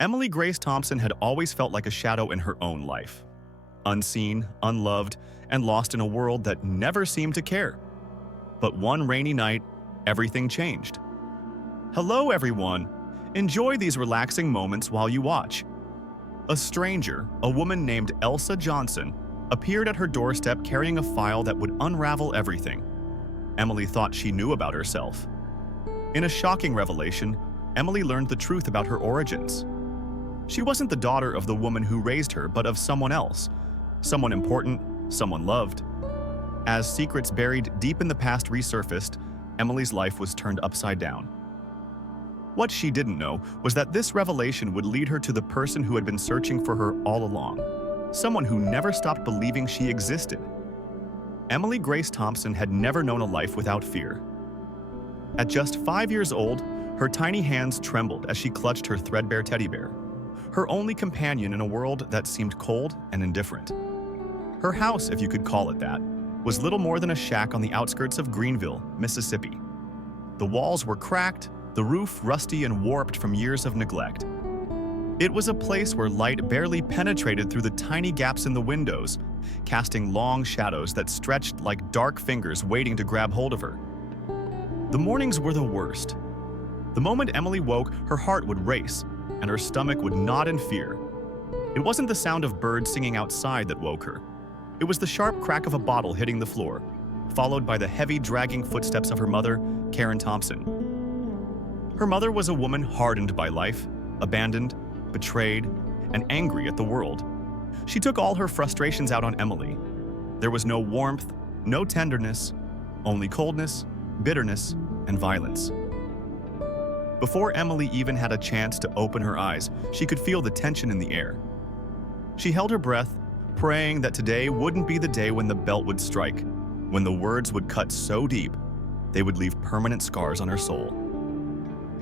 Emily Grace Thompson had always felt like a shadow in her own life. Unseen, unloved, and lost in a world that never seemed to care. But one rainy night, everything changed. Hello, everyone. Enjoy these relaxing moments while you watch. A stranger, a woman named Elsa Johnson, appeared at her doorstep carrying a file that would unravel everything. Emily thought she knew about herself. In a shocking revelation, Emily learned the truth about her origins. She wasn't the daughter of the woman who raised her, but of someone else. Someone important, someone loved. As secrets buried deep in the past resurfaced, Emily's life was turned upside down. What she didn't know was that this revelation would lead her to the person who had been searching for her all along. Someone who never stopped believing she existed. Emily Grace Thompson had never known a life without fear. At just 5 years old, her tiny hands trembled as she clutched her threadbare teddy bear, her only companion in a world that seemed cold and indifferent. Her house, if you could call it that, was little more than a shack on the outskirts of Greenville, Mississippi. The walls were cracked, the roof rusty and warped from years of neglect. It was a place where light barely penetrated through the tiny gaps in the windows, casting long shadows that stretched like dark fingers waiting to grab hold of her. The mornings were the worst. The moment Emily woke, her heart would race, and her stomach would knot in fear. It wasn't the sound of birds singing outside that woke her. It was the sharp crack of a bottle hitting the floor, followed by the heavy, dragging footsteps of her mother, Karen Thompson. Her mother was a woman hardened by life, abandoned, betrayed, and angry at the world. She took all her frustrations out on Emily. There was no warmth, no tenderness, only coldness, bitterness, and violence. Before Emily even had a chance to open her eyes, she could feel the tension in the air. She held her breath, praying that today wouldn't be the day when the belt would strike, when the words would cut so deep, they would leave permanent scars on her soul.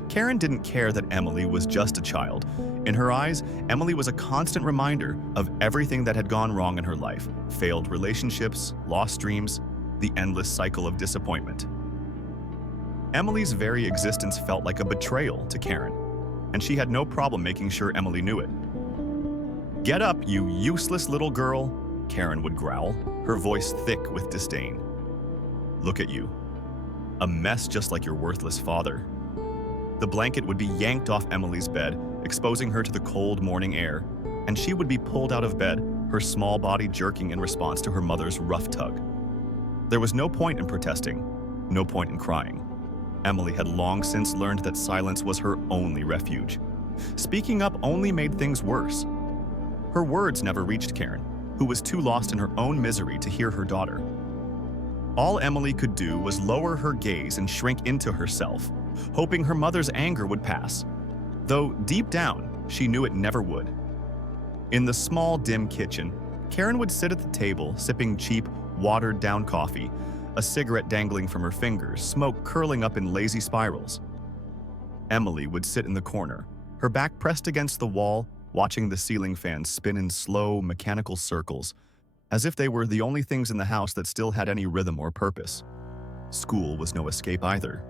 Karen didn't care that Emily was just a child. In her eyes, Emily was a constant reminder of everything that had gone wrong in her life: failed relationships, lost dreams, the endless cycle of disappointment. Emily's very existence felt like a betrayal to Karen, and she had no problem making sure Emily knew it. "Get up, you useless little girl," Karen would growl, her voice thick with disdain. "Look at you. A mess just like your worthless father." The blanket would be yanked off Emily's bed, exposing her to the cold morning air, and she would be pulled out of bed, her small body jerking in response to her mother's rough tug. There was no point in protesting, no point in crying. Emily had long since learned that silence was her only refuge. Speaking up only made things worse. Her words never reached Karen, who was too lost in her own misery to hear her daughter. All Emily could do was lower her gaze and shrink into herself, hoping her mother's anger would pass, though deep down, she knew it never would. In the small, dim kitchen, Karen would sit at the table, sipping cheap, watered-down coffee, a cigarette dangling from her fingers, smoke curling up in lazy spirals. Emily would sit in the corner, her back pressed against the wall, watching the ceiling fans spin in slow, mechanical circles, as if they were the only things in the house that still had any rhythm or purpose. School was no escape either.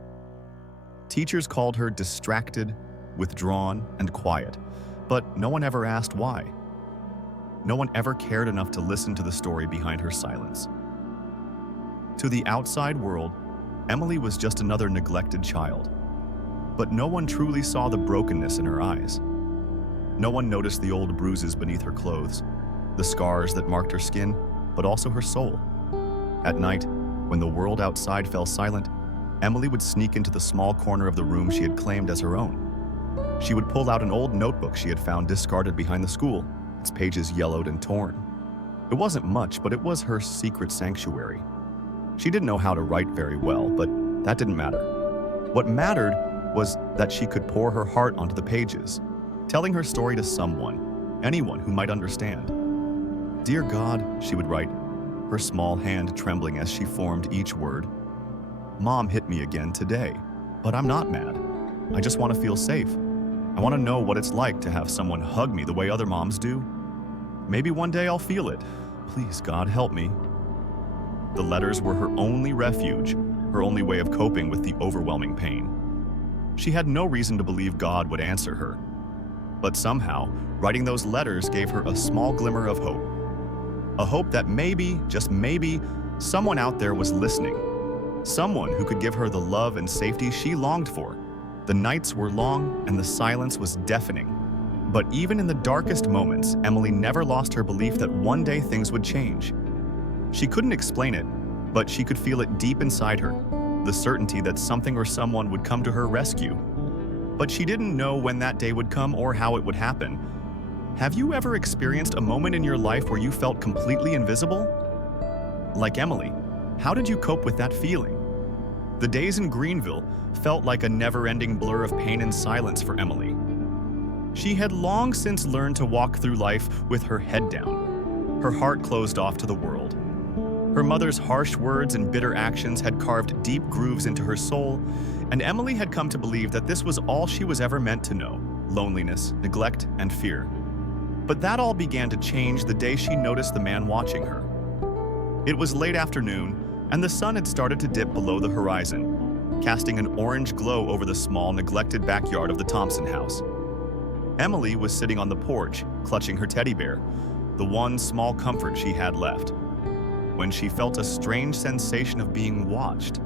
Teachers called her distracted, withdrawn, and quiet, but no one ever asked why. No one ever cared enough to listen to the story behind her silence. To the outside world, Emily was just another neglected child, but no one truly saw the brokenness in her eyes. No one noticed the old bruises beneath her clothes, the scars that marked her skin, but also her soul. At night, when the world outside fell silent, Emily would sneak into the small corner of the room she had claimed as her own. She would pull out an old notebook she had found discarded behind the school, its pages yellowed and torn. It wasn't much, but it was her secret sanctuary. She didn't know how to write very well, but that didn't matter. What mattered was that she could pour her heart onto the pages, telling her story to someone, anyone who might understand. "Dear God," she would write, her small hand trembling as she formed each word. "Mom hit me again today, but I'm not mad. I just want to feel safe. I want to know what it's like to have someone hug me the way other moms do. Maybe one day I'll feel it. Please, God, help me." The letters were her only refuge, her only way of coping with the overwhelming pain. She had no reason to believe God would answer her. But somehow, writing those letters gave her a small glimmer of hope. A hope that maybe, just maybe, someone out there was listening. Someone who could give her the love and safety she longed for. The nights were long and the silence was deafening. But even in the darkest moments, Emily never lost her belief that one day things would change. She couldn't explain it, but she could feel it deep inside her, the certainty that something or someone would come to her rescue. But she didn't know when that day would come or how it would happen. Have you ever experienced a moment in your life where you felt completely invisible? Like Emily, how did you cope with that feeling? The days in Greenville felt like a never-ending blur of pain and silence for Emily. She had long since learned to walk through life with her head down, her heart closed off to the world. Her mother's harsh words and bitter actions had carved deep grooves into her soul, and Emily had come to believe that this was all she was ever meant to know: loneliness, neglect, and fear. But that all began to change the day she noticed the man watching her. It was late afternoon, and the sun had started to dip below the horizon, casting an orange glow over the small, neglected backyard of the Thompson house. Emily was sitting on the porch, clutching her teddy bear, the one small comfort she had left, when she felt a strange sensation of being watched.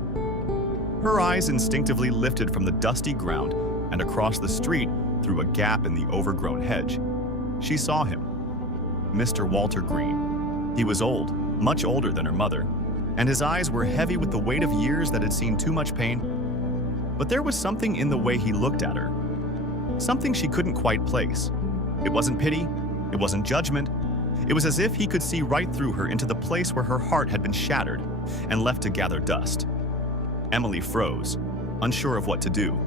Her eyes instinctively lifted from the dusty ground and across the street through a gap in the overgrown hedge. She saw him, Mr. Walter Green. He was old, much older than her mother, and his eyes were heavy with the weight of years that had seen too much pain. But there was something in the way he looked at her, something she couldn't quite place. It wasn't pity, it wasn't judgment. It was as if he could see right through her into the place where her heart had been shattered and left to gather dust. Emily froze, unsure of what to do.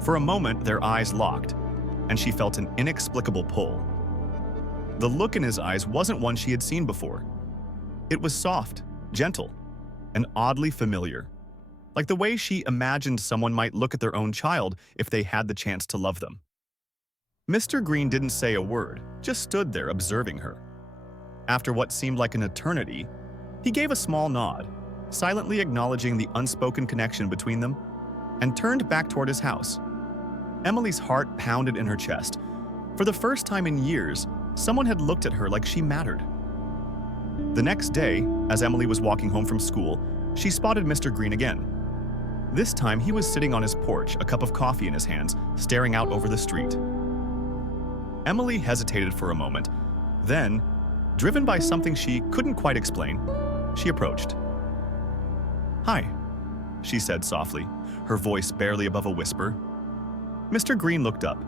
For a moment, their eyes locked, and she felt an inexplicable pull. The look in his eyes wasn't one she had seen before. It was soft, gentle, and oddly familiar, like the way she imagined someone might look at their own child if they had the chance to love them. Mr. Green didn't say a word, just stood there observing her. After what seemed like an eternity, he gave a small nod, silently acknowledging the unspoken connection between them, and turned back toward his house. Emily's heart pounded in her chest. For the first time in years, someone had looked at her like she mattered. The next day, as Emily was walking home from school, she spotted Mr. Green again. This time, he was sitting on his porch, a cup of coffee in his hands, staring out over the street. Emily hesitated for a moment. Then, driven by something she couldn't quite explain, she approached. "Hi," she said softly, her voice barely above a whisper. Mr. Green looked up,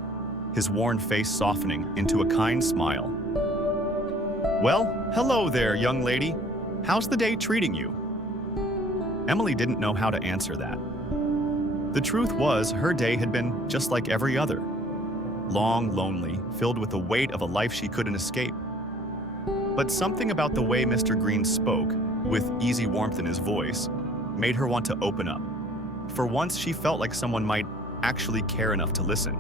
his worn face softening into a kind smile. "Well, hello there, young lady. How's the day treating you?" Emily didn't know how to answer that. The truth was, her day had been just like every other. Long, lonely, filled with the weight of a life she couldn't escape. But something about the way Mr. Green spoke, with easy warmth in his voice, made her want to open up. For once, she felt like someone might actually care enough to listen.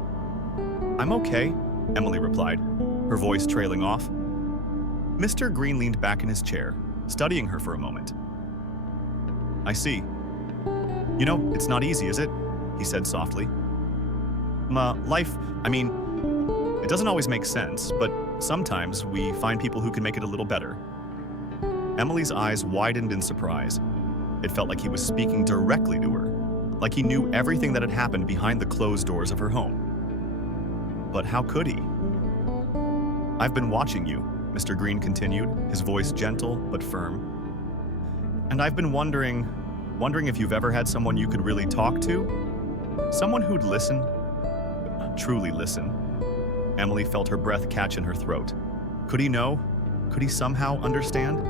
"I'm okay," Emily replied, her voice trailing off. Mr. Green leaned back in his chair, studying her for a moment. "I see. You know, it's not easy, is it?" he said softly. It doesn't always make sense, but sometimes we find people who can make it a little better." Emily's eyes widened in surprise. It felt like he was speaking directly to her, like he knew everything that had happened behind the closed doors of her home. But how could he? "I've been watching you," Mr. Green continued, his voice gentle but firm. "And I've been wondering if you've ever had someone you could really talk to? Someone who'd listen, truly listen." Emily felt her breath catch in her throat. Could he know? Could he somehow understand?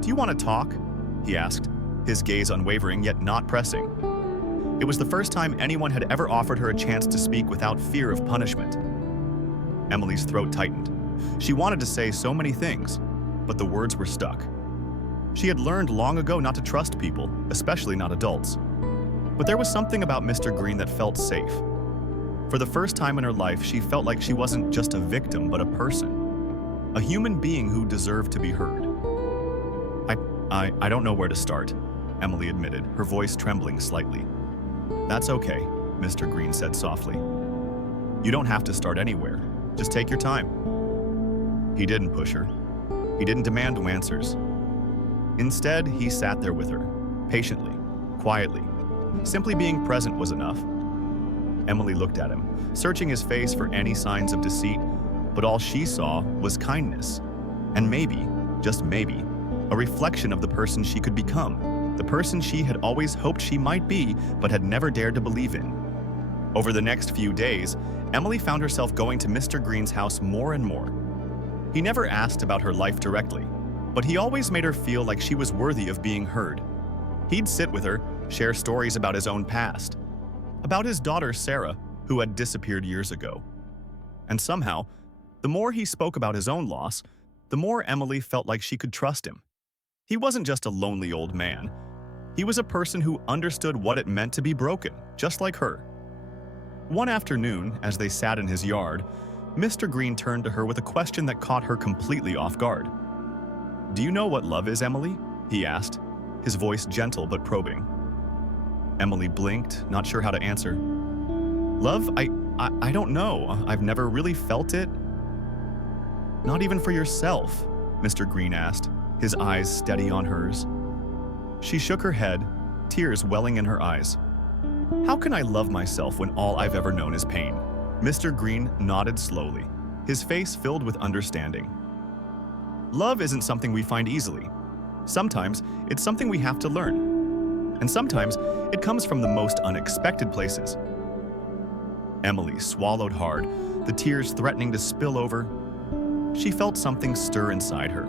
"Do you want to talk?" he asked, his gaze unwavering yet not pressing. It was the first time anyone had ever offered her a chance to speak without fear of punishment. Emily's throat tightened. She wanted to say so many things, but the words were stuck. She had learned long ago not to trust people, especially not adults. But there was something about Mr. Green that felt safe. For the first time in her life, she felt like she wasn't just a victim, but a person. A human being who deserved to be heard. I don't know where to start," Emily admitted, her voice trembling slightly. "That's okay," Mr. Green said softly. You don't have to start anywhere. Just take your time. He didn't push her. He didn't demand answers. Instead, he sat there with her, patiently, quietly. Simply being present was enough. Emily looked at him, searching his face for any signs of deceit, but all she saw was kindness. And maybe, just maybe, a reflection of the person she could become, the person she had always hoped she might be, but had never dared to believe in. Over the next few days, Emily found herself going to Mr. Green's house more and more. He never asked about her life directly, but he always made her feel like she was worthy of being heard. He'd sit with her, share stories about his own past, about his daughter Sarah, who had disappeared years ago. And somehow, the more he spoke about his own loss, the more Emily felt like she could trust him. He wasn't just a lonely old man. He was a person who understood what it meant to be broken, just like her. One afternoon, as they sat in his yard, Mr. Green turned to her with a question that caught her completely off guard. "Do you know what love is, Emily?" he asked, his voice gentle but probing. Emily blinked, not sure how to answer. "Love? I don't know. I've never really felt it." "Not even for yourself?" Mr. Green asked, his eyes steady on hers. She shook her head, tears welling in her eyes. "How can I love myself when all I've ever known is pain?" Mr. Green nodded slowly, his face filled with understanding. "Love isn't something we find easily. Sometimes it's something we have to learn. And sometimes it comes from the most unexpected places." Emily swallowed hard, the tears threatening to spill over. She felt something stir inside her,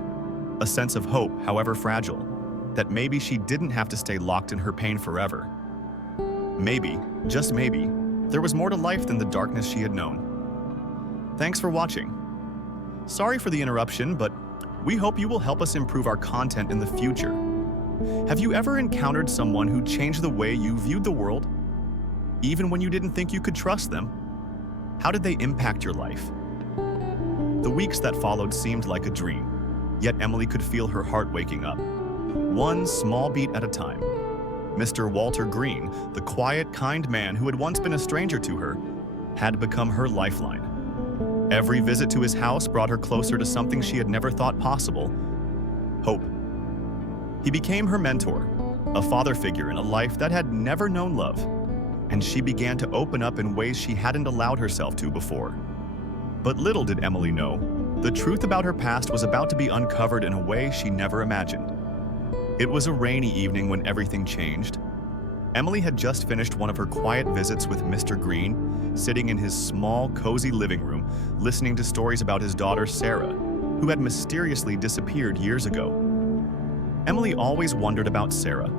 a sense of hope, however fragile, that maybe she didn't have to stay locked in her pain forever. Maybe, just maybe, there was more to life than the darkness she had known. Thanks for watching. Sorry for the interruption, but we hope you will help us improve our content in the future. Have you ever encountered someone who changed the way you viewed the world? Even when you didn't think you could trust them? How did they impact your life? The weeks that followed seemed like a dream, yet Emily could feel her heart waking up, one small beat at a time. Mr. Walter Green, the quiet, kind man who had once been a stranger to her, had become her lifeline. Every visit to his house brought her closer to something she had never thought possible: hope. He became her mentor, a father figure in a life that had never known love, and she began to open up in ways she hadn't allowed herself to before. But little did Emily know, the truth about her past was about to be uncovered in a way she never imagined. It was a rainy evening when everything changed. Emily had just finished one of her quiet visits with Mr. Green, sitting in his small, cozy living room, listening to stories about his daughter Sarah, who had mysteriously disappeared years ago. Emily always wondered about Sarah,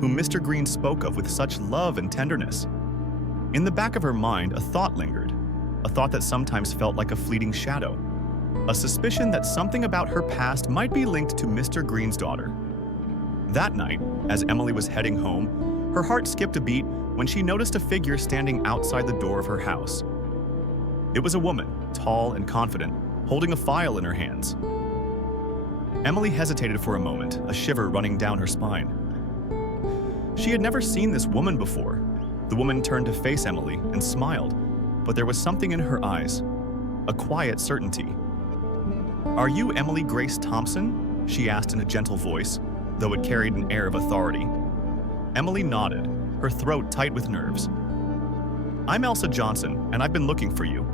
whom Mr. Green spoke of with such love and tenderness. In the back of her mind, a thought lingered, a thought that sometimes felt like a fleeting shadow, a suspicion that something about her past might be linked to Mr. Green's daughter. That night, as Emily was heading home, her heart skipped a beat when she noticed a figure standing outside the door of her house. It was a woman, tall and confident, holding a file in her hands. Emily hesitated for a moment, a shiver running down her spine. She had never seen this woman before. The woman turned to face Emily and smiled, but there was something in her eyes, a quiet certainty. "Are you Emily Grace Thompson?" she asked in a gentle voice, though it carried an air of authority. Emily nodded, her throat tight with nerves. "I'm Elsa Johnson, and I've been looking for you."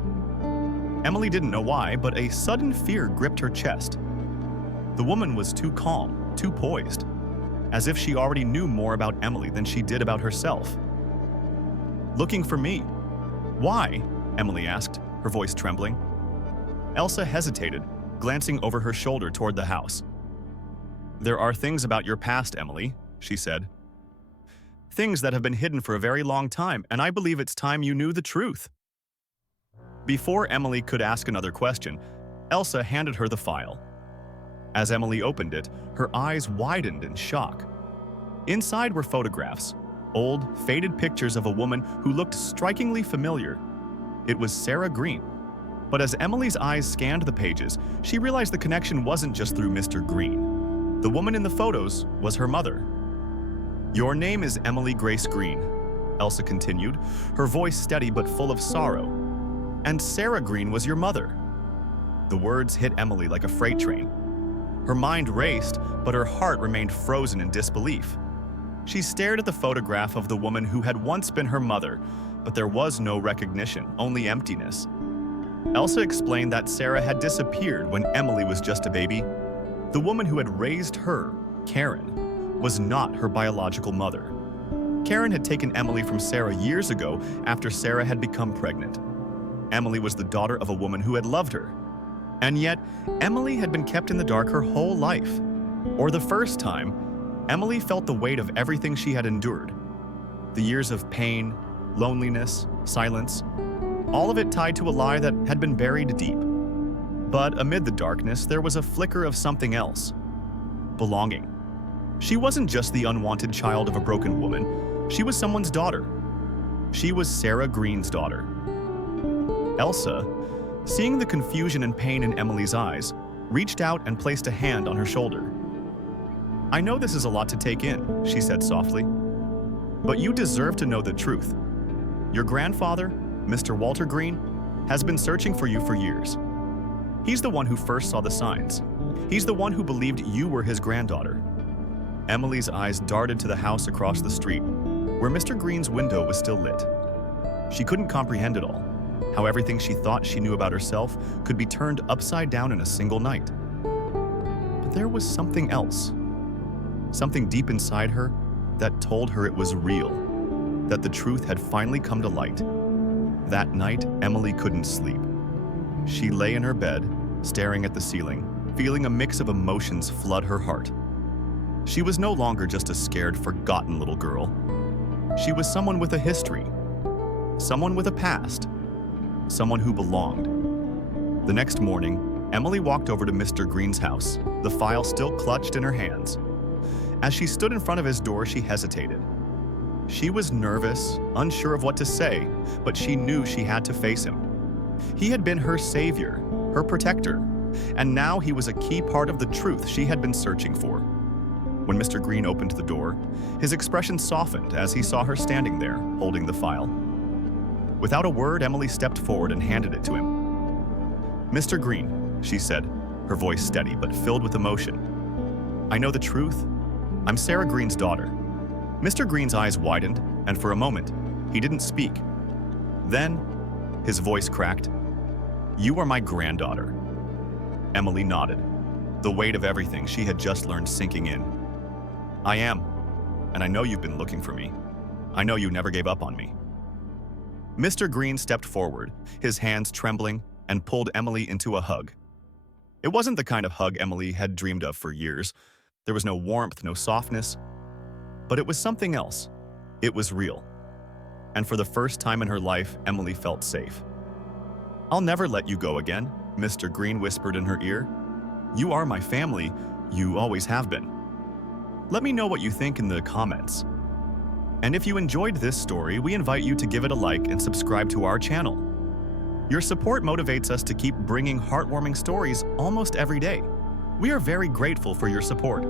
Emily didn't know why, but a sudden fear gripped her chest. The woman was too calm, too poised, as if she already knew more about Emily than she did about herself. "Looking for me? Why?" Emily asked, her voice trembling. Elsa hesitated, glancing over her shoulder toward the house. "There are things about your past, Emily," she said. "Things that have been hidden for a very long time, and I believe it's time you knew the truth." Before Emily could ask another question, Elsa handed her the file. As Emily opened it, her eyes widened in shock. Inside were photographs, old, faded pictures of a woman who looked strikingly familiar. It was Sarah Green. But as Emily's eyes scanned the pages, she realized the connection wasn't just through Mr. Green. The woman in the photos was her mother. "Your name is Emily Grace Green," Elsa continued, her voice steady but full of sorrow. And Sarah Green was your mother." The words hit Emily like a freight train. Her mind raced, but her heart remained frozen in disbelief. She stared at the photograph of the woman who had once been her mother, but there was no recognition, only emptiness. Elsa explained that Sarah had disappeared when Emily was just a baby. The woman who had raised her, Karen, was not her biological mother. Karen had taken Emily from Sarah years ago after Sarah had become pregnant. Emily was the daughter of a woman who had loved her. And yet, Emily had been kept in the dark her whole life. Or the first time, Emily felt the weight of everything she had endured. The years of pain, loneliness, silence, all of it tied to a lie that had been buried deep. But amid the darkness, there was a flicker of something else. Belonging. She wasn't just the unwanted child of a broken woman. She was someone's daughter. She was Sarah Green's daughter. Elsa, seeing the confusion and pain in Emily's eyes, reached out and placed a hand on her shoulder. "I know this is a lot to take in," she said softly, "but you deserve to know the truth. Your grandfather, Mr. Walter Green, has been searching for you for years. He's the one who first saw the signs. He's the one who believed you were his granddaughter." Emily's eyes darted to the house across the street, where Mr. Green's window was still lit. She couldn't comprehend it all, how everything she thought she knew about herself could be turned upside down in a single night. But there was something else, something deep inside her that told her it was real, that the truth had finally come to light. That night, Emily couldn't sleep. She lay in her bed, staring at the ceiling, feeling a mix of emotions flood her heart. She was no longer just a scared, forgotten little girl. She was someone with a history, someone with a past, someone who belonged. The next morning, Emily walked over to Mr. Green's house, the file still clutched in her hands. As she stood in front of his door, she hesitated. She was nervous, unsure of what to say, but she knew she had to face him. He had been her savior, her protector, and now he was a key part of the truth she had been searching for. When Mr. Green opened the door, his expression softened as he saw her standing there, holding the file. Without a word, Emily stepped forward and handed it to him. "Mr. Green," she said, her voice steady but filled with emotion. "I know the truth. I'm Sarah Green's daughter." Mr. Green's eyes widened, and for a moment, he didn't speak. Then, his voice cracked. "You are my granddaughter." Emily nodded, the weight of everything she had just learned sinking in. "I am, and I know you've been looking for me. I know you never gave up on me." Mr. Green stepped forward, his hands trembling, and pulled Emily into a hug. It wasn't the kind of hug Emily had dreamed of for years. There was no warmth, no softness. But it was something else. It was real. And for the first time in her life, Emily felt safe. "I'll never let you go again," Mr. Green whispered in her ear. "You are my family. You always have been." Let me know what you think in the comments. And if you enjoyed this story, we invite you to give it a like and subscribe to our channel. Your support motivates us to keep bringing heartwarming stories almost every day. We are very grateful for your support.